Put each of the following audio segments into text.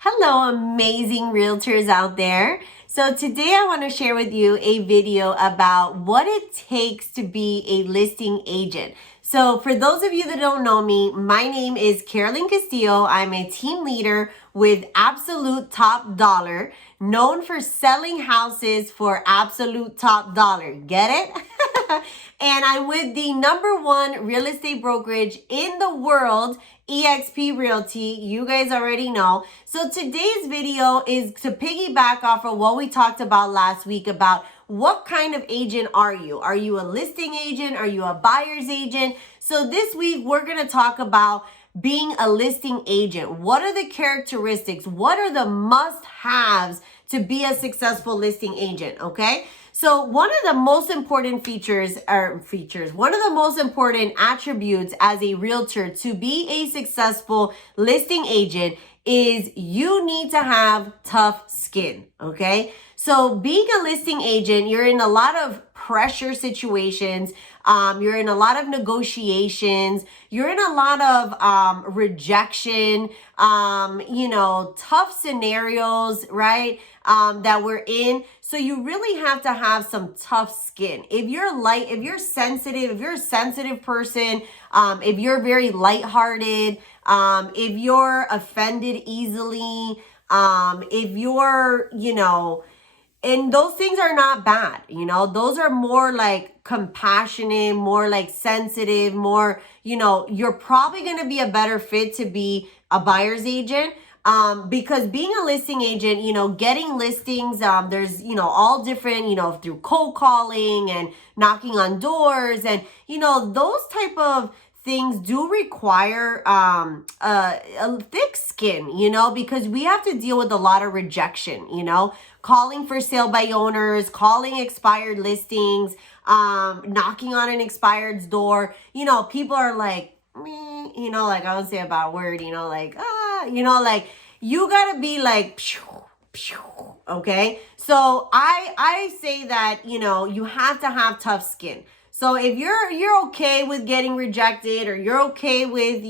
Hello, amazing realtors out there. So today I want to share with you a video about what it takes to be a listing agent. So for those of you that don't know me, my name is Carolynn Castillo. I'm a team leader with Absolute Top Dollar, known for selling houses for absolute top dollar. Get it? And I'm with the #1 real estate brokerage in the world, eXp Realty. You guys already know. So today's video is to piggyback off of what we talked about last week about what kind of agent are you? Are you a listing agent? Are you a buyer's agent? So this week we're going to talk about being a listing agent. What are the characteristics? What are the must-haves to be a successful listing agent? Okay. So one of the most important one of the most important attributes as a realtor to be a successful listing agent is you need to have tough skin, okay? So being a listing agent, you're in a lot of pressure situations. You're in a lot of negotiations. You're in a lot of rejection, tough scenarios, right? That we're in. So you really have to have some tough skin. If you're sensitive, if you're a sensitive person, if you're very lighthearted, if you're offended easily, if you're, and those things are not bad, those are more like compassionate, more like sensitive, more, you're probably going to be a better fit to be a buyer's agent. Because being a listing agent, getting listings, there's, all different, through cold calling and knocking on doors and, those type of things do require a thick skin, because we have to deal with a lot of rejection, calling for sale by owners, calling expired listings, knocking on an expired's door. People are like, like I would say a bad word, like you gotta be like, okay? So I say that, you have to have tough skin. So if you're okay with getting rejected or you're okay with,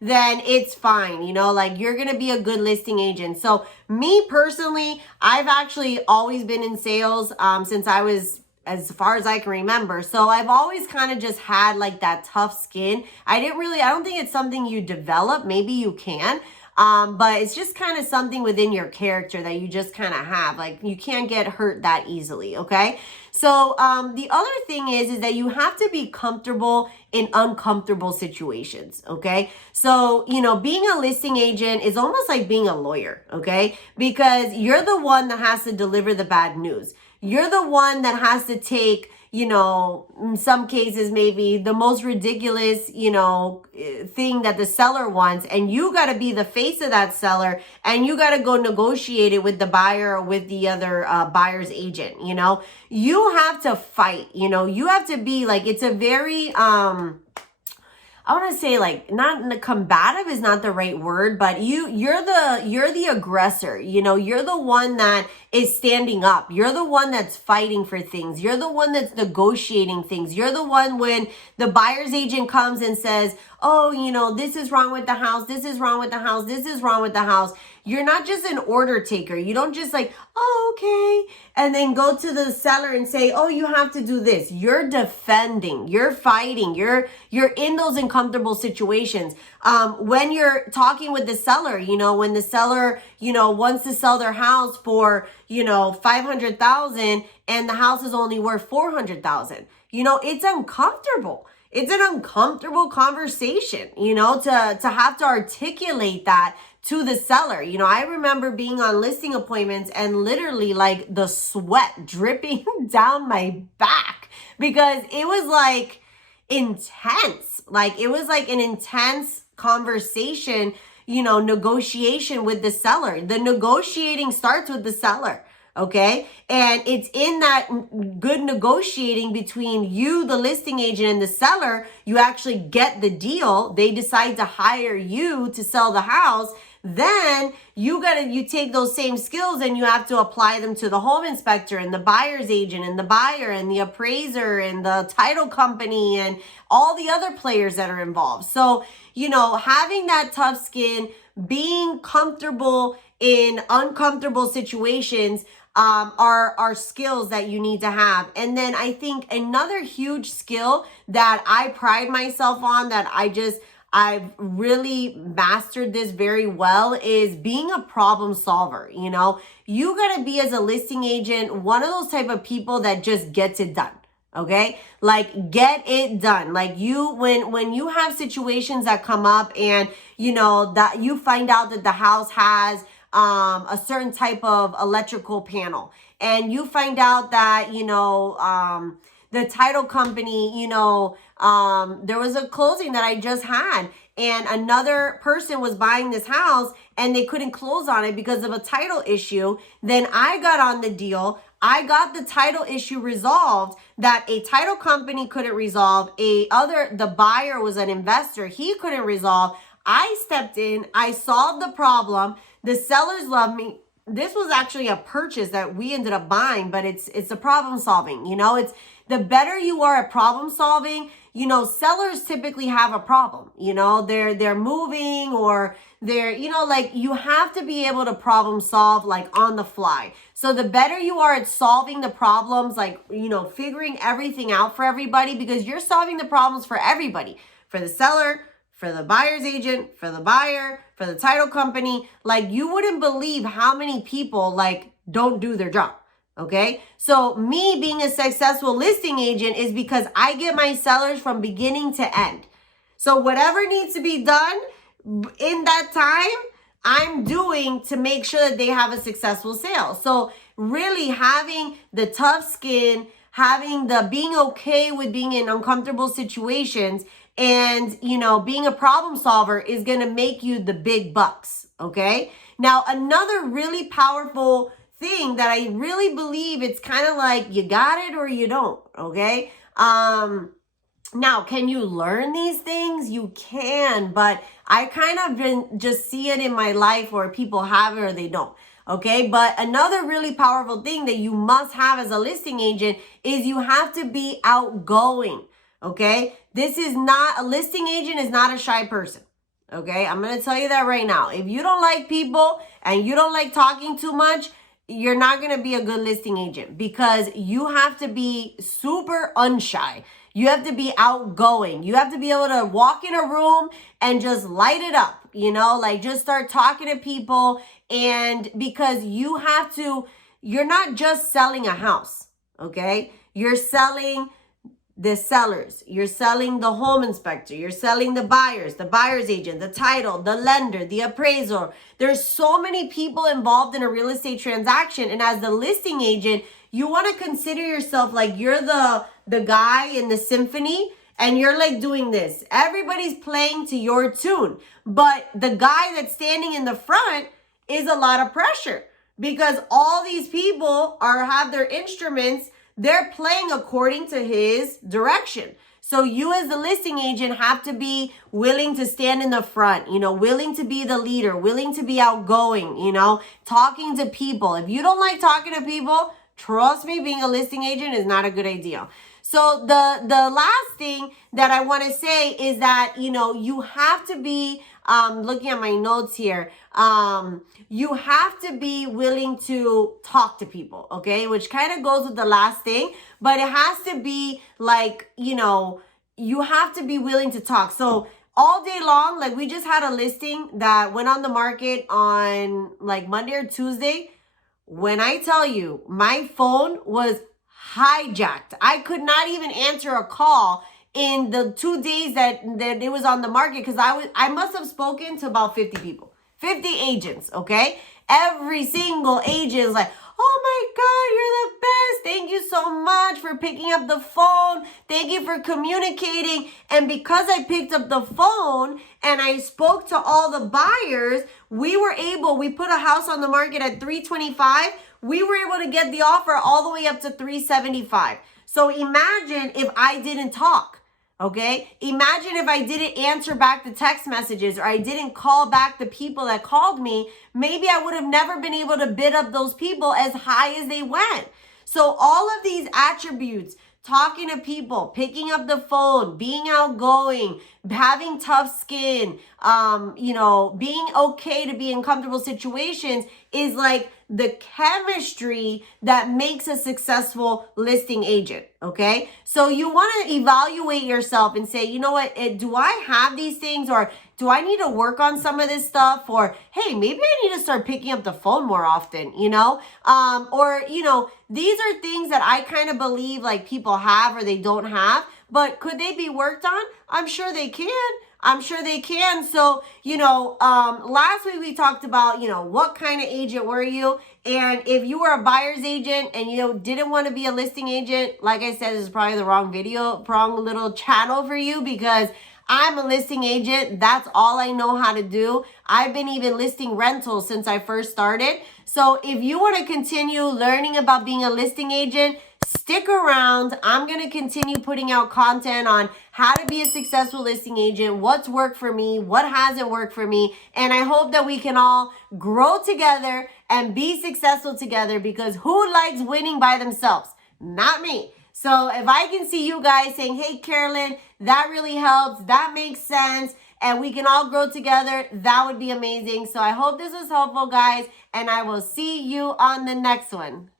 then it's fine, like you're going to be a good listing agent. So me personally, I've actually always been in sales since I was as far as I can remember. So I've always kind of just had like that tough skin. I don't think it's something you develop. Maybe you can. But it's just kind of something within your character that you just kind of have. Like you can't get hurt that easily, okay? So the other thing is that you have to be comfortable in uncomfortable situations, okay? So, being a listing agent is almost like being a lawyer, okay? Because you're the one that has to deliver the bad news. You're the one that has to take, in some cases, maybe the most ridiculous, thing that the seller wants. And you got to be the face of that seller and you got to go negotiate it with the buyer or with the other buyer's agent. You have to fight, you have to be like, it's a very, I want to say like not combative is not the right word, but you're the aggressor. You're the one that is standing up. You're the one that's fighting for things. You're the one that's negotiating things. You're the one when the buyer's agent comes and says, "Oh, this is wrong with the house. This is wrong with the house. This is wrong with the house." You're not just an order taker. You don't just like, "Oh, okay," and then go to the seller and say, "Oh, you have to do this." You're defending, you're fighting, you're in those uncomfortable situations. When you're talking with the seller, when the seller, wants to sell their house for, $500,000 and the house is only worth $400,000, it's uncomfortable. It's an uncomfortable conversation, to have to articulate that to the seller. I remember being on listing appointments and literally like the sweat dripping down my back because it was like intense. Like it was like an intense conversation, negotiation with the seller. The negotiating starts with the seller. Okay. And it's in that good negotiating between you, the listing agent, and the seller, you actually get the deal. They decide to hire you to sell the house. Then you take those same skills and you have to apply them to the home inspector and the buyer's agent and the buyer and the appraiser and the title company and all the other players that are involved. So, having that tough skin, being comfortable in uncomfortable situations are skills that you need to have. And then I think another huge skill that I pride myself on, that I've really mastered this very well, is being a problem solver. You know, you gotta be, as a listing agent, one of those type of people that just gets it done. Okay, like get it done. Like when you have situations that come up, and you know that you find out that the house has a certain type of electrical panel, and you find out that the title company, there was a closing that I just had, and another person was buying this house and they couldn't close on it because of a title issue. Then I got on the deal. I got the title issue resolved that a title company couldn't resolve. The buyer was an investor. He couldn't resolve. I stepped in. I solved the problem. The sellers love me. This was actually a purchase that we ended up buying, but it's a problem solving. It's the better you are at problem solving, sellers typically have a problem. They're moving, or they're, like, you have to be able to problem solve like on the fly. So the better you are at solving the problems, like, figuring everything out for everybody, because you're solving the problems for everybody, for the seller, for the buyer's agent, for the buyer, for the title company. Like, you wouldn't believe how many people like don't do their job. Okay. So me being a successful listing agent is because I get my sellers from beginning to end. So whatever needs to be done in that time, I'm doing to make sure that they have a successful sale. So really having the tough skin, having the being okay with being in uncomfortable situations, and being a problem solver is going to make you the big bucks. Okay. Now, another really powerful thing that I really believe, it's kind of like you got it or you don't. Okay. Now, can you learn these things? You can, but I kind of been just see it in my life where people have it or they don't. Okay. But another really powerful thing that you must have as a listing agent is you have to be outgoing. Okay. A listing agent is not a shy person. Okay. I'm going to tell you that right now. If you don't like people and you don't like talking too much, you're not going to be a good listing agent, because you have to be super unshy. You have to be outgoing. You have to be able to walk in a room and just light it up, like just start talking to people. And because you're not just selling a house. Okay. You're selling the sellers, you're selling the home inspector, you're selling the buyers, the buyer's agent, the title, the lender, the appraiser. There's so many people involved in a real estate transaction. And as the listing agent, you want to consider yourself like you're the guy in the symphony, and you're like doing this. Everybody's playing to your tune, but the guy that's standing in the front is a lot of pressure, because all these people have their instruments. They're playing according to his direction. So you as the listing agent have to be willing to stand in the front, willing to be the leader, willing to be outgoing, talking to people. If you don't like talking to people, trust me, being a listing agent is not a good idea. So the last thing that I want to say is that, you have to be, looking at my notes here, you have to be willing to talk to people, okay? Which kind of goes with the last thing, but it has to be like, you have to be willing to talk. So all day long, like we just had a listing that went on the market on like Monday or Tuesday. When I tell you, my phone was hijacked. I could not even answer a call in the 2 days that it was on the market, because I must have spoken to about 50 people, 50 agents, okay? Every single agent is like, oh my God, you're the best. Thank you so much for picking up the phone. Thank you for communicating. And because I picked up the phone and I spoke to all the buyers, we put a house on the market at $325. We were able to get the offer all the way up to $375. So imagine if I didn't talk. Okay. Imagine if I didn't answer back the text messages, or I didn't call back the people that called me. Maybe I would have never been able to bid up those people as high as they went. So all of these attributes, talking to people, picking up the phone, being outgoing, having tough skin, being okay to be in comfortable situations is like the chemistry that makes a successful listing agent, okay? So you want to evaluate yourself and say, you know what, do I have these things, or do I need to work on some of this stuff? Or, hey, maybe I need to start picking up the phone more often, these are things that I kind of believe like people have or they don't have, but could they be worked on? I'm sure they can. So, last week we talked about, what kind of agent were you? And if you were a buyer's agent and, didn't want to be a listing agent, like I said, this is probably the wrong little channel for you, because I'm a listing agent. That's all I know how to do. I've been even listing rentals since I first started. So if you want to continue learning about being a listing agent, stick around. I'm going to continue putting out content on how to be a successful listing agent, what's worked for me, what hasn't worked for me. And I hope that we can all grow together and be successful together, because who likes winning by themselves? Not me. So if I can see you guys saying, hey, Carolyn, that really helps, that makes sense, and we can all grow together, that would be amazing. So I hope this was helpful, guys, and I will see you on the next one.